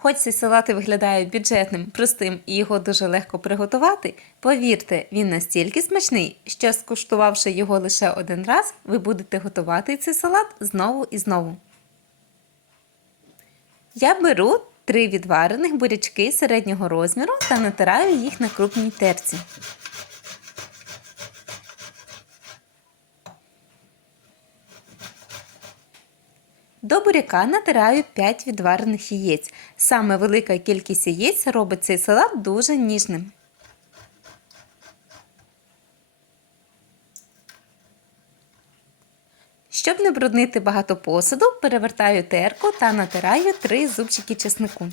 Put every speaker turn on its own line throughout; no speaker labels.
Хоч ці салати виглядають бюджетним, простим і його дуже легко приготувати, повірте, він настільки смачний, що скуштувавши його лише один раз, ви будете готувати цей салат знову і знову. Я беру три відварених бурячки середнього розміру та натираю їх на крупній терці. До буряка натираю 5 відварених яєць. Саме велика кількість яєць робить цей салат дуже ніжним. Щоб не бруднити багато посуду, перевертаю терку та натираю 3 зубчики чеснику.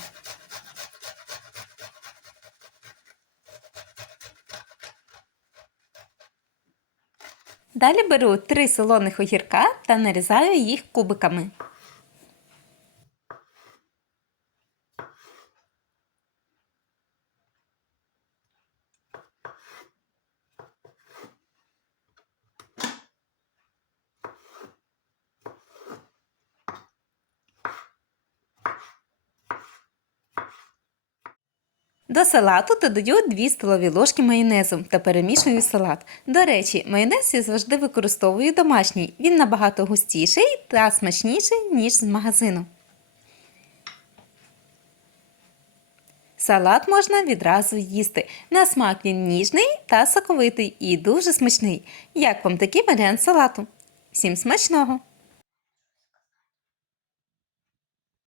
Далі беру 3 солоних огірка та нарізаю їх кубиками. До салату додаю 2 столові ложки майонезу та перемішую салат. До речі, майонез я завжди використовую домашній. Він набагато густіший та смачніший, ніж з магазину. Салат можна відразу їсти. На смак він ніжний та соковитий і дуже смачний. Як вам такий варіант салату? Всім смачного!